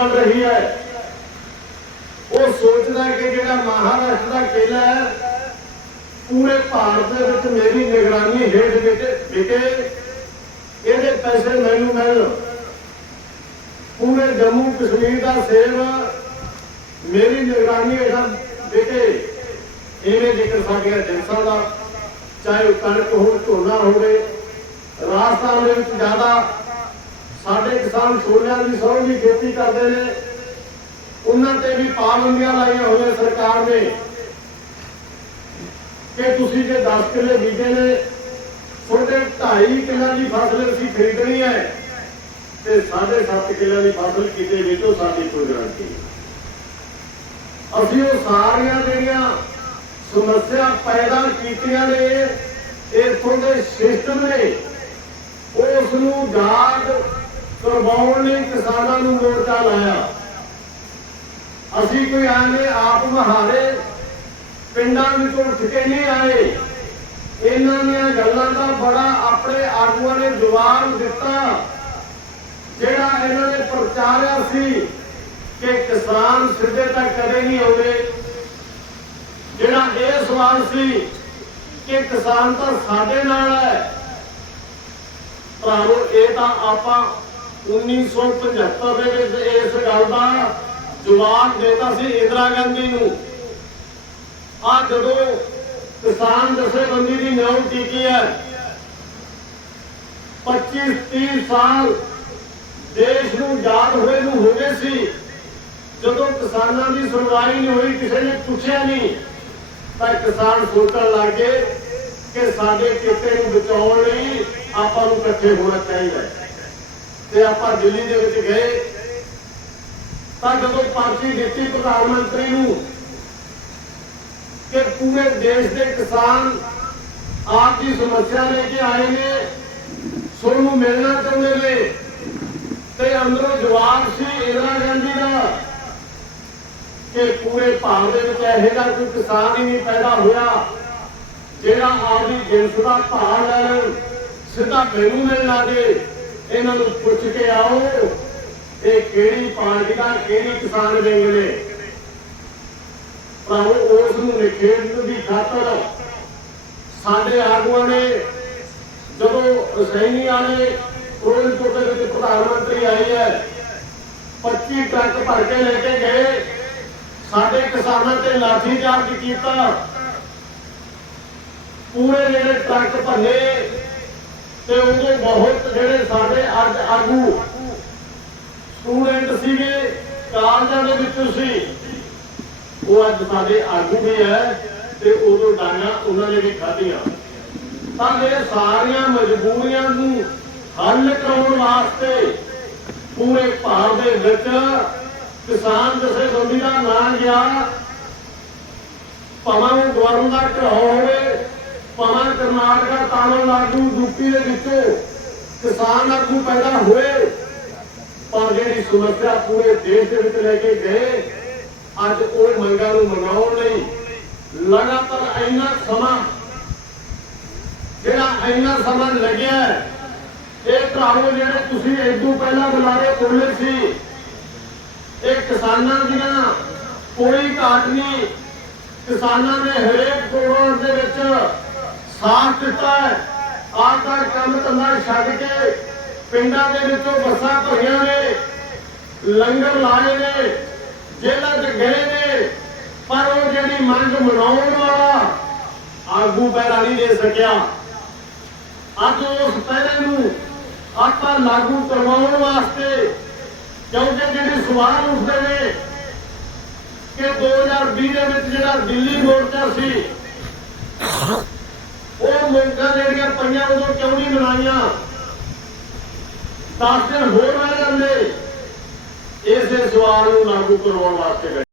ਬਣ ਰਹੀ ਹੈ। ਉਹ ਸੋਚਦਾ ਹੈ ਕਿ ਜਿਹੜਾ ਮਹਾਰਾਸ਼ਟਰ ਦਾ ਕੇਲਾ ਹੈ, ਪੂਰੇ ਭਾਰਤ ਦੇ ਵਿੱਚ ਮੇਰੀ ਨਿਗਰਾਨੀ ਹੇਠ ਵਿਕੇ ਵਿਕੇ ਇਹਦੇ ਪੈਸੇ ਮੈਨੂੰ ਮਿਲਣ ਪੂਰੇ ਜੰਮੂ ਕਸ਼ਮੀਰ ਦਾ ਸੇਬ ਮੇਰੀ ਨਿਗਰਾਨੀ ਹੇਠ ਵਿਕੇ ਇਹਨੇ ਜੇਕਰ ਸਾਡੀਆਂ ਜਿੰਸਾਂ ਦਾ ਚਾਹੇ ਉਹ ਕਣਕ ਹੋਵੇ ਝੋਨਾ ਹੋਵੇ, ਰਾਜਸਥਾਨ ਦੇ ਵਿੱਚ ਜ਼ਿਆਦਾ ਸਾਡੇ ਕਿਸਾਨ ਛੋਲਿਆਂ ਦੀ ਸਰੋਂ ਦੀ ਖੇਤੀ ਕਰਦੇ ਨੇ। ਉਹਨਾਂ ਤੇ ਵੀ ਪਾਬੰਦੀਆਂ ਲਾਈਆਂ ਹੋਈਆਂ ਸਰਕਾਰ ਨੇ। ਕਿ ਤੁਸੀਂ ਜੇ 10 ਕਿੱਲੇ ਬੀਜੇ ਨੇ, ਤੁਹਾਡੇ 2.5 ਕਿੱਲਿਆਂ ਦੀ ਫਸਲ ਅਸੀਂ ਖਰੀਦਣੀ ਹੈ। ਤੇ 7.5 ਕਿੱਲਿਆਂ ਦੀ ਫਸਲ ਕਿਤੇ ਵੇਚੋ ਸਾਡੀ ਕੋਈ ਗਰੰਟੀ ਅਸੀਂ ਉਹ ਸਾਰੀਆਂ ਜਿਹੜੀਆਂ ਸਮੱਸਿਆ ਪੈਦਾ ਕੀਤੀਆਂ ਨੇ, ਇਹ ਤੁਹਾਡੇ ਸਿਸਟਮ ਨੇ। ਉਸ ਨੂੰ ਯਾਦ ਕਰਵਾਉਣ ਲਈ ਕਿਸਾਨਾਂ ਨੂੰ ਮੋਰਚਾ ਲਾਇਆ। ਅਸੀਂ ਕੋਈ ਆਨੇ ਆਪ ਮਹਾਰੇ ਪਿੰਡਾਂ ਵਿੱਚੋਂ ਉੱਠ ਕੇ ਨਹੀਂ ਆਏ। ਇਹਨਾਂ ਦੀਆਂ ਗੱਲਾਂ ਦਾ ਬੜਾ ਆਪਣੇ ਆਗੂਆਂ ਨੇ ਜਵਾਬ ਦਿੱਤਾ। ਜਿਹੜਾ ਇਹਨਾਂ ਨੇ ਪ੍ਰਚਾਰਿਆ ਸੀ ਕਿ ਕਿਸਾਨ ਸਿੱਧੇ ਤਾਂ ਕਦੇ ਨਹੀਂ ਆਉਂਦੇ। ਜਿਹੜਾ ਇਹ ਸਵਾਲ ਸੀ ਕਿ ਕਿਸਾਨ ਤਾਂ ਸਾਡੇ ਨਾਲ ਹੈ ਭਰਾਵੋ ਇਹ ਤਾਂ ਆਪਾਂ 1975 ਦੇ ਵਿੱਚ ਇਸ ਗੱਲ ਦਾ ਜਵਾਬ ਦੇਤਾ ਸੀ ਇੰਦਰਾ ਗਾਂਧੀ ਨੂੰ ਆ ਜਦੋਂ ਕਿਸਾਨ ਜਥੇਬੰਦੀ ਦੀ ਨਿਯਮ ਕੀਤੀ ਹੈ 25 30 ਸਾਲ ਦੇਸ਼ ਨੂੰ ਯਾਦ ਹੋਏ ਨੂੰ ਹੋ ਗਏ ਸੀ, ਜਦੋਂ ਕਿਸਾਨਾਂ ਦੀ ਸੁਣਵਾਈ ਨਹੀਂ ਹੋਈ, ਕਿਸੇ ਨੇ ਪੁੱਛਿਆ ਨਹੀਂ, ਤਾਂ ਕਿਸਾਨ ਸੋਚਣ ਲੱਗੇ ਕਿ ਸਾਡੇ ਕਿਤੇ ਨੂੰ ਬਚਾਉਣ ਲਈ ਆਪਾਂ ਨੂੰ ਇਕੱਠੇ ਹੋਣਾ ਚਾਹੀਦਾ ਹੈ। ਤੇ ਆਪਾਂ ਦਿੱਲੀ ਦੇ ਵਿੱਚ ਗਏ। ਤਾਂ ਜਦੋਂ ਪਾਰਟੀ ਦਿੱਤੀ ਪ੍ਰਧਾਨ ਮੰਤਰੀ ਨੂੰ ਕਿ ਪੂਰੇ ਦੇਸ਼ ਦੇ ਕਿਸਾਨ ਆਪ ਦੀ ਸਮੱਸਿਆ ਲੈ ਕੇ ਆਏ ਨੇ ਸੁਣ ਨੂੰ ਮਿਲਣਾ ਚਾਹੁੰਦੇ ਨੇ ਤੇ ਅੰਦਰੋਂ ਜਵਾਬ ਸੀ ਇੰਦਰਾ ਗਾਂਧੀ ਦਾ ਕਿ ਪੂਰੇ ਭਾਰਤ ਦੇ ਵਿੱਚ ਇਹੋ ਜਿਹਾ ਕੋਈ ਕਿਸਾਨ ਹੀ ਨਹੀਂ ਪੈਦਾ ਹੋਇਆ ਜਿਹੜਾ ਆਪਦੀ ਜਿੰਸ ਦਾ ਭਾਅ ਲੈਣ, ਸਿੱਧਾ ਮੈਨੂੰ ਮਿਲਣ ਲੱਗੇ ਇਹਨਾਂ ਨੂੰ ਪੁੱਛ ਕੇ ਆਓ ਇਹ ਕਿਹੜੀ ਪਾਰਟੀ ਦਾ, ਕਿਹੜੀ ਕਿਸਾਨ ਵਿੰਗ ਨੇ? ਪਰ ਉਸ ਨੂੰ ਨਿਖੇੜਨ ਦੀ ਖਾਤਰ ਸਾਡੇ ਆਗੂਆਂ ਨੇ, ਜਦੋਂ ਸੈਣੀ ਵਾਲੇ ਫਿਰੋਜ਼ਪੁਰ ਦੇ ਵਿੱਚ ਪ੍ਰਧਾਨ ਮੰਤਰੀ ਆਏ ਹੈ 25 ਟਰੱਕ ਭਰ ਕੇ ਲੈ ਕੇ ਗਏ, ਸਾਡੇ ਕਿਸਾਨਾਂ ਤੇ ਲਾਠੀ ਚਾਰਜ ਕੀਤਾ। ਪੂਰੇ ਜਿਹੜੇ ਟਰੱਕ ਭੰਨੇ ਤੇ ਉਹਦੇ ਬਹੁਤ ਜਿਹੜੇ ਸਾਡੇ ਅੱਜ ਆਗੂ ਸਟੂਡੈਂਟ ਸੀਗੇ, ਕਾਲਜਾਂ ਦੇ ਵਿੱਚ ਸੀ, ਉਹ ਅੱਜ ਸਾਡੇ ਆਗੂ ਵੀ ਹੈ ਤੇ ਉਦੋਂ ਡਾਂਗਾ ਉਹਨਾਂ ਨੇ ਵੀ ਖਾਧੀਆਂ। ਤਾਂ ਇਹ ਸਾਰੀਆਂ ਮਜਬੂਰੀਆਂ ਨੂੰ ਹੱਲ ਕਰਾਉਣ ਵਾਸਤੇ ਪੂਰੇ ਭਾਰਤ ਦੇ ਵਿੱਚ ਕਿਸਾਨ ਜਥੇਬੰਦੀ ਦਾ ਨਾਂ ਗਿਆ ਭਾਵੇਂ ਉਹ ਦਾ ਘਰ ਕਰਨਾਟਕਾ, ਤਾਮਿਲਨਾਡੂ, ਯੂਪੀ ਦੇ ਵਿੱਚੋਂ ਕਿਸਾਨ ਆਗੂ ਪੈਦਾ ਹੋਏ, ਪਰ ਜਿਹੜੀ ਸਮੱਸਿਆ ਪੂਰੇ ਦੇਸ਼ ਦੇ ਵਿੱਚ ਲੈ ਕੇ ਗਏ, ਅੱਜ ਉਹ ਮੰਗਾਂ ਨੂੰ ਮਨਾਉਣ ਲਈ ਲਗਾਤਾਰ ਇੰਨਾ ਸਮਾਂ, ਜਿਹੜਾ ਇੰਨਾ ਸਮਾਂ ਲੱਗਿਆ ਇਹ ਭਰਾਵੋ, ਜਿਹੜੇ ਤੁਸੀਂ ਇਦੋਂ ਪਹਿਲਾਂ ਬੁਲਾਰੇ ਬੋਲੇ ਸੀ, ਇਹ ਕਿਸਾਨਾਂ ਦੀਆਂ ਕੋਈ ਘਾਟ ਨਹੀਂ, ਕਿਸਾਨਾਂ ਨੇ ਹਰੇਕ ਕੋਰੋੜ ਦੇ ਵਿੱਚ ਸਾਥ ਦਿੱਤਾ ਹੈ। ਆਪਦਾ ਕੰਮ ਧੰਦਾ ਛੱਡ ਕੇ ਪਿੰਡਾਂ ਦੇ ਵਿੱਚੋਂ ਬੱਸਾਂ ਭਰੀਆਂ ਨੇ, ਲੰਗਰ ਲਾਏ ਨੇ, ਜੇਲ੍ਹਾਂ 'ਚ ਗਏ ਨੇ, ਪਰ ਉਹ ਜਿਹੜੀ ਮੰਗ ਮਨਾਉਣ ਵਾਲਾ ਆਗੂ ਪੈਦਾ ਨਹੀਂ ਦੇ ਸਕਿਆ। ਅੱਜ ਉਸ ਪਹਿਲੇ ਨੂੰ ਆਪਾਂ ਲਾਗੂ ਕਰਵਾਉਣ ਵਾਸਤੇ, ਕਿਉਂਕਿ ਜਿਹੜੇ ਸਵਾਲ ਉੱਠਦੇ ਨੇ ਕਿ 2020 ਦੇ ਵਿੱਚ ਜਿਹੜਾ ਦਿੱਲੀ ਮੋਰਚਾ ਸੀ ਉਹ ਮੰਗਾਂ ਜਿਹੜੀਆਂ ਪਈਆਂ ਉਦੋਂ ਕਿਉਂ ਨਹੀਂ ਮਨਾਈਆਂ? ਦਸ ਦਿਨ ਹੋਰ ਰਹਿ ਜਾਂਦੇ ਇਸੇ ਸਵਾਲ ਨੂੰ ਲਾਗੂ ਕਰਵਾਉਣ ਵਾਸਤੇ